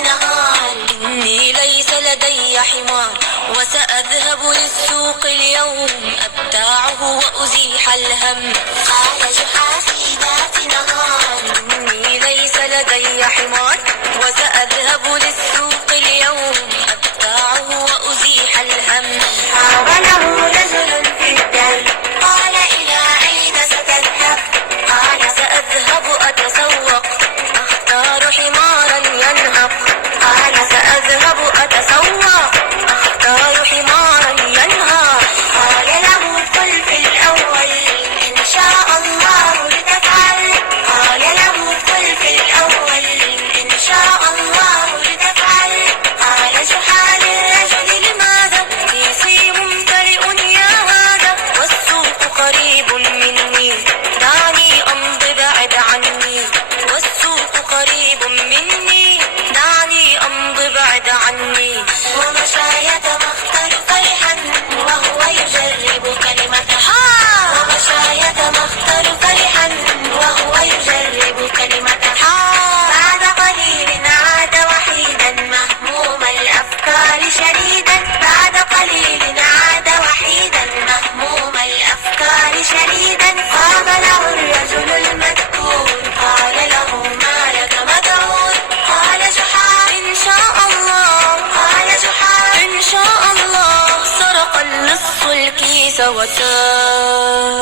نهار. إني ليس لدي حمار وسأذهب للسوق اليوم أبتاعه وأزيح الهم. قال جحا في ذات نهار. إني ليس لدي حمار وسأذهب للسوق اليوم أبتاعه وأزيح الهم. حاوله رجل في الدار قال إلى أين ستذهب؟ قال سأذهب أتسوق أختار حمارا ينهق. قال سأذهب أتسوق أختار حمارا ينهق. قال له قل في الأول إن شاء الله لتفعل. قال له قل في الأول إن شاء الله لتفعل. قال جحا للرجل لماذا كيسي ممتلئ يا هذا والسوق قريب مني دعني أمضي بعد عني. والسوق قريب مني دعني أمضي بعد عني. ومشى يتمخطر فرحا وهو يجرب كلمة حا. ومشى يتمخطر فرحا وهو يجرب كلمة حا. بعد قليل عاد وحيدا مهموم الأفكار شديدا. بعد قليل عاد وحيدا مهموم الأفكار شديدا. قام له الرجل المذكور قال له ما لك مدعور؟ قال جحا إن شاء الله. قال جحا إن شاء الله. سرق اللص الكيس وتاه.